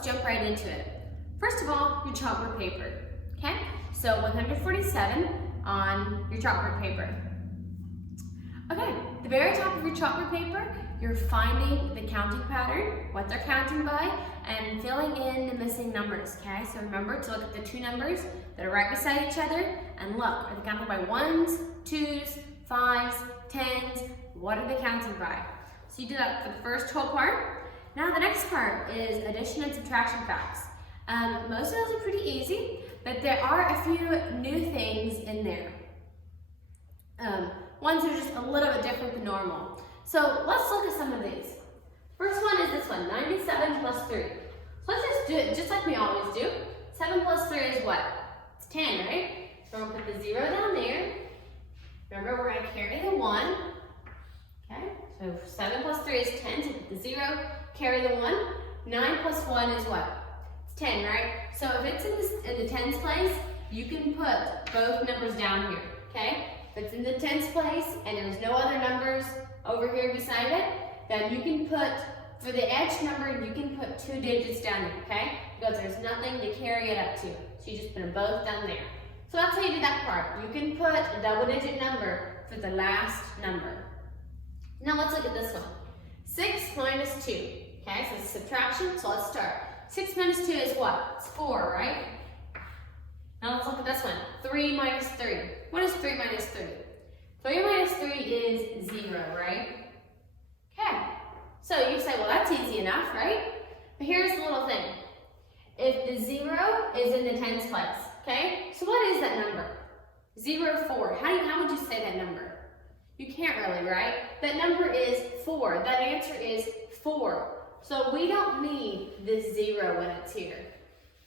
let's jump right into it. First of all, your chalkboard paper, okay? So 147 on your chalkboard paper. Okay, the very top of your chalkboard paper, you're finding the counting pattern, what they're counting by, and filling in the missing numbers, okay? So remember to look at the two numbers that are right beside each other, and look, are they counted by 1s, 2s, 5s, 10s? What are they counting by? So you do that for the first whole part. Now the next part is addition and subtraction facts. Most of those are pretty easy, but there are a few new things in there. Ones that are just a little bit different than normal. So let's look at some of these. First one is this one, 97 plus 3. So let's just do it just like we always do. 7 plus 3 is what? It's 10, right? So we're going to put the 0 down there. Remember, we're going to carry the 1. Okay, so 7 plus 3 is 10, so put the 0, carry the 1. 9 plus 1 is what? It's 10, right? So if it's in the tens place, you can put both numbers down here, okay? If it's in the tens place and there's no other numbers over here beside it, then you can put, for the edge number, you can put 2 digits down there, okay? Because there's nothing to carry it up to. So you just put them both down there. So that's how you do that part. You can put a double-digit number for the last number. Now let's look at this one. 6 minus 2. Okay, so it's subtraction, so let's start. 6 minus 2 is what? It's 4, right? Now let's look at this one. 3 minus 3. What is 3 minus 3? 3 minus 3 is 0, right? Okay, so you say, well, that's easy enough, right? But here's the little thing. If the 0 is in the tens place, okay? So what is that number? 0, 4. How would you say that number? You can't really, right? That number is 4. That answer is 4. So we don't need this 0 when it's here,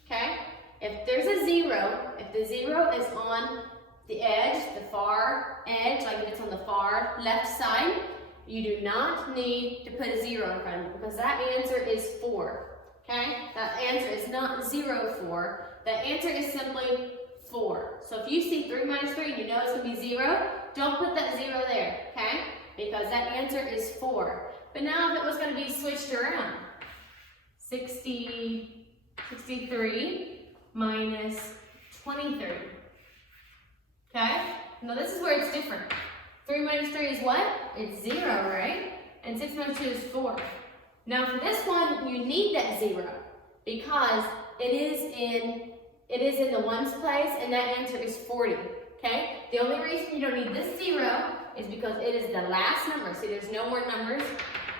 okay? If there's a 0, if the 0 is on the edge, the far edge, like if it's on the far left side, you do not need to put a 0 in front of it because that answer is 4, okay? That answer is not 0, 4. That answer is simply 4. So if you see 3 minus 3, you know it's going to be 0, don't put that 0 there, okay? Because that answer is 4. But now if it was going to be switched around, 63 minus 23, okay? Now this is where it's different. 3 minus 3 is what? It's 0, right? And 6 minus 2 is 4. Now for this one, you need that 0 because it is in the ones place and that answer is 40, okay? The only reason you don't need this 0 is because it is the last number. See, there's no more numbers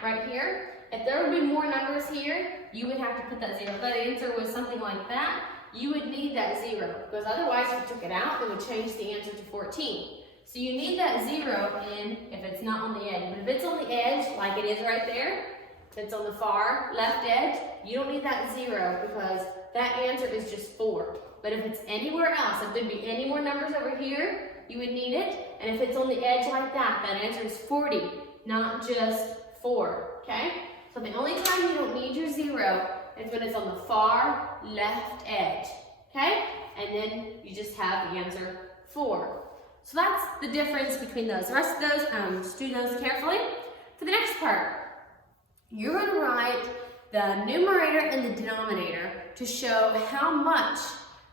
right here. If there would be more numbers here, you would have to put that 0. If that answer was something like that, you would need that 0 because otherwise if you took it out, it would change the answer to 14. So you need that 0 in if it's not on the edge. But if it's on the edge, like it is right there, if it's on the far left edge, you don't need that 0 because that answer is just 4. But if it's anywhere else, if there'd be any more numbers over here, you would need it. And if it's on the edge like that, that answer is 40, not just 4, okay? So the only time you don't need your 0 is when it's on the far left edge, okay? And then you just have the answer 4. So that's the difference between those. The rest of those, just do those carefully. For the next part, you're going to write the numerator and the denominator to show how much,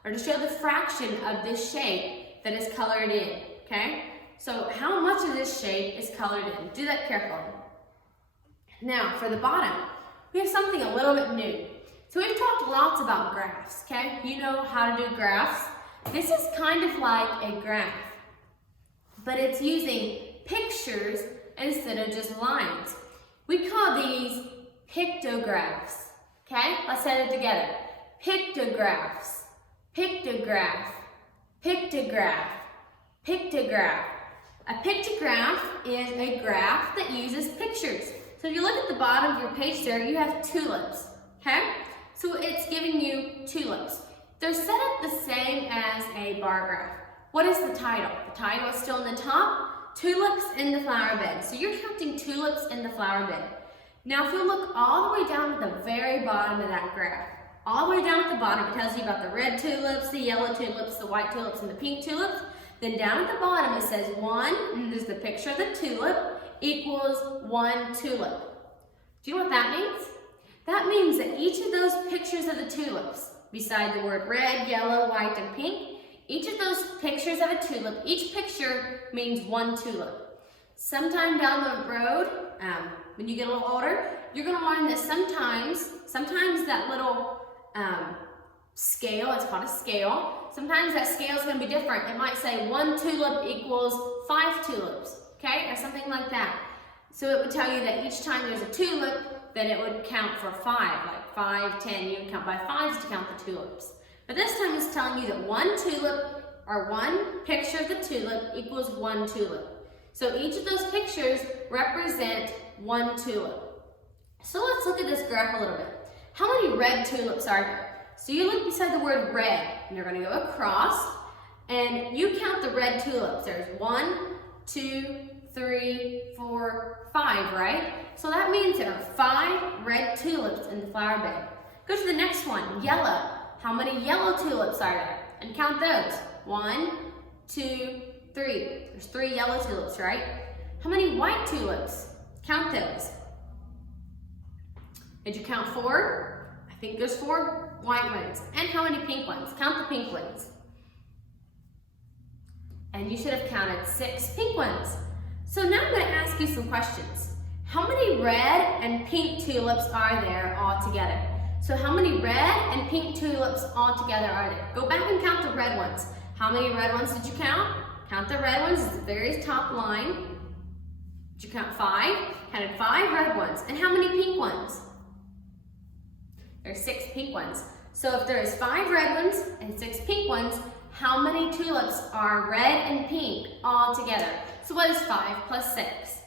or to show the fraction of this shape that is colored in, okay? So how much of this shape is colored in? Do that carefully. Now, for the bottom, we have something a little bit new. So we've talked lots about graphs, okay? You know how to do graphs. This is kind of like a graph, but it's using pictures instead of just lines. We call these pictographs, okay? Let's say it together. Pictographs, pictograph, pictograph, pictograph. A pictograph is a graph that uses pictures. So if you look at the bottom of your page there, you have tulips, okay? So it's giving you tulips. They're set up the same as a bar graph. What is the title? The title is still in the top, tulips in the flower bed. So you're counting tulips in the flower bed. Now if you look all the way down at the very bottom of that graph, all the way down at the bottom, it tells you about the red tulips, the yellow tulips, the white tulips, and the pink tulips. Then down at the bottom it says 1, and there's the picture of the tulip, equals 1 tulip. Do you know what that means? That means that each of those pictures of the tulips, beside the word red, yellow, white, and pink, each of those pictures of a tulip, each picture means one tulip. Sometime down the road, when you get a little older, you're going to learn that sometimes that little scale, it's called a scale, sometimes that scale is going to be different. It might say 1 tulip equals 5 tulips, okay, or something like that. So it would tell you that each time there's a tulip, then it would count for 5, like 5, 10, you would count by 5s to count the tulips. But this time it's telling you that 1 tulip, or 1 picture of the tulip, equals 1 tulip. So each of those pictures represent 1 tulip. So let's look at this graph a little bit. How many red tulips are there? So you look beside the word red, and you're going to go across, and you count the red tulips. There's 1, 2, 3, 4, 5, right? So that means there are 5 red tulips in the flower bed. Go to the next one, yellow. How many yellow tulips are there? And count those. 1, 2, 3. There's 3 yellow tulips, right? How many white tulips? Count those. Did you count 4? I think there's 4 white ones. And how many pink ones? Count the pink ones. And you should have counted 6 pink ones. So now I'm going to ask you some questions. How many red and pink tulips are there all together? So how many red and pink tulips all together are there? Go back and count the red ones. How many red ones did you count? Count the red ones, it's the very top line. Did you count 5? Counted 5 red ones. And how many pink ones? There's 6 pink ones. So if there is 5 red ones and 6 pink ones, how many tulips are red and pink all together? So what is 5 plus 6?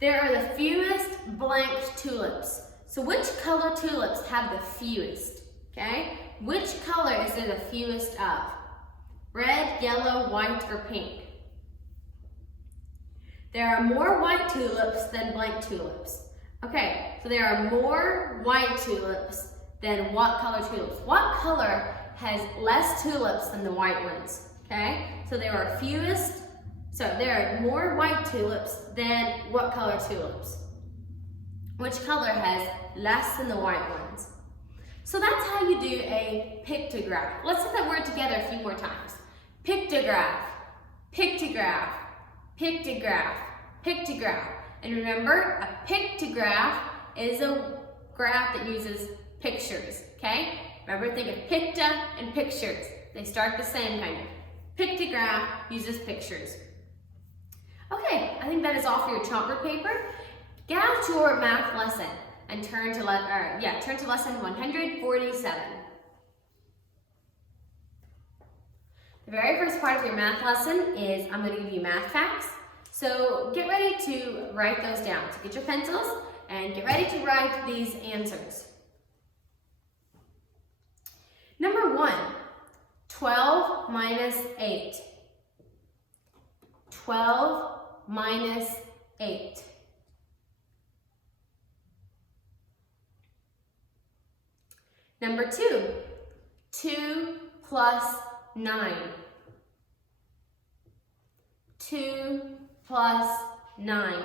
There are the fewest blank tulips. So which color tulips have the fewest? Okay? Which color is there the fewest of? Red, yellow, white, or pink? There are more white tulips than blank tulips. Okay, so there are more white tulips than what color tulips? What color has less tulips than the white ones? Okay, so there are more white tulips than what color tulips? Which color has less than the white ones? So that's how you do a pictograph. Let's say that word together a few more times. Pictograph, pictograph, pictograph, pictograph. And remember, a pictograph is a graph that uses pictures, okay? Remember, think of picta and pictures. They start the same kind of. Pictograph uses pictures. Okay, I think that is all for your chalkboard paper. Get out your math lesson and turn to lesson 147. The very first part of your math lesson is I'm going to give you math facts. So get ready to write those down. So get your pencils and get ready to write these answers. Number 1, 12 minus 8. 12 minus 8. Number 2, 2 plus 9. 2 plus 9.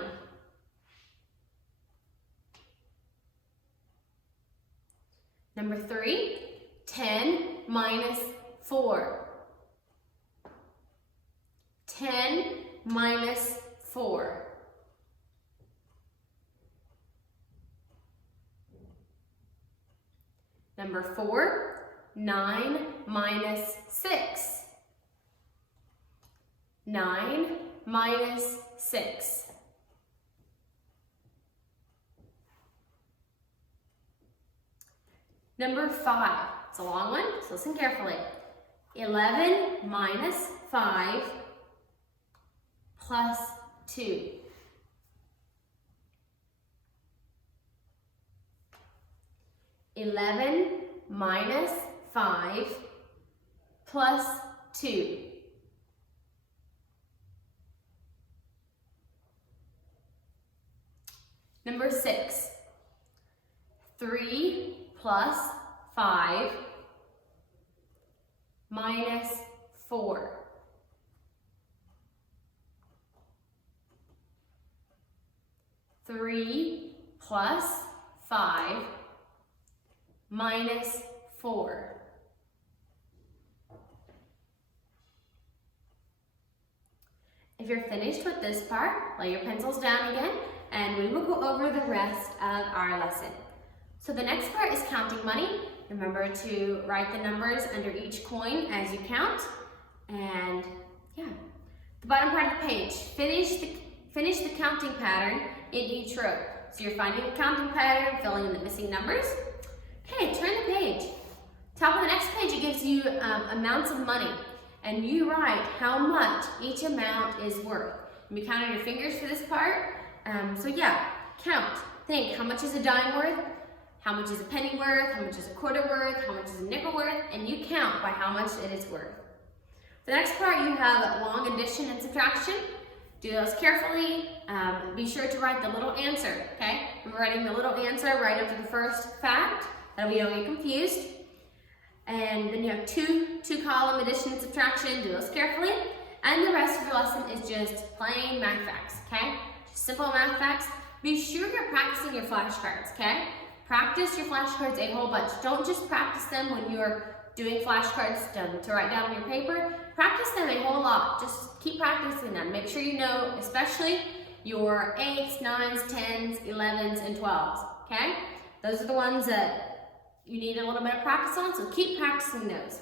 Number 3, 10 minus 4. 10 minus 4. Number 4, 9 minus 6. 9 minus 6. Number 5, it's a long one, so listen carefully. 11 minus 5 plus 2. 11 minus 5 plus 2. Number 6, 3 plus 5 minus 4. 3 plus 5 minus 4. If you're finished with this part, lay your pencils down again, and we will go over the rest of our lesson. So the next part is counting money. Remember to write the numbers under each coin as you count. And yeah, the bottom part of the page, finish the counting pattern in each row. So you're finding a counting pattern, filling in the missing numbers. Okay, turn the page. Top of the next page, it gives you amounts of money. And you write how much each amount is worth. You can count on your fingers for this part. So yeah, count. Think, how much is a dime worth? How much is a penny worth? How much is a quarter worth? How much is a nickel worth? And you count by how much it is worth. The next part, you have long addition and subtraction. Do those carefully. Be sure to write the little answer, okay? Remember writing the little answer right after the first fact. That way you don't get confused. And then you have two column addition and subtraction. Do those carefully. And the rest of your lesson is just plain math facts, okay? Just simple math facts. Be sure you're practicing your flashcards, okay? Practice your flashcards a whole bunch. Don't just practice them when you're doing flashcards to write down on your paper. Practice them a whole lot. Just keep practicing them. Make sure you know, especially your 8s, 9s, 10s, 11s, and 12s, okay? Those are the ones that you need a little bit of practice on, so keep practicing those.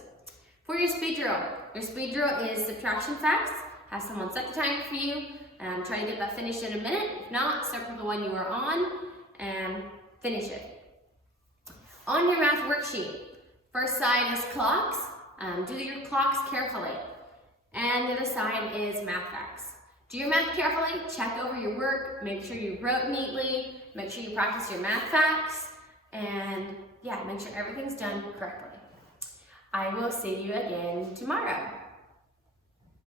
For your speed drill is subtraction facts. Have someone set the timer for you. Try to get that finished in a minute. If not, circle the one you are on and finish it. On your math worksheet, first side is clocks. Do your clocks carefully. And the other side is math facts. Do your math carefully, check over your work, make sure you wrote neatly, make sure you practice your math facts, and yeah, make sure everything's done correctly. I will see you again tomorrow.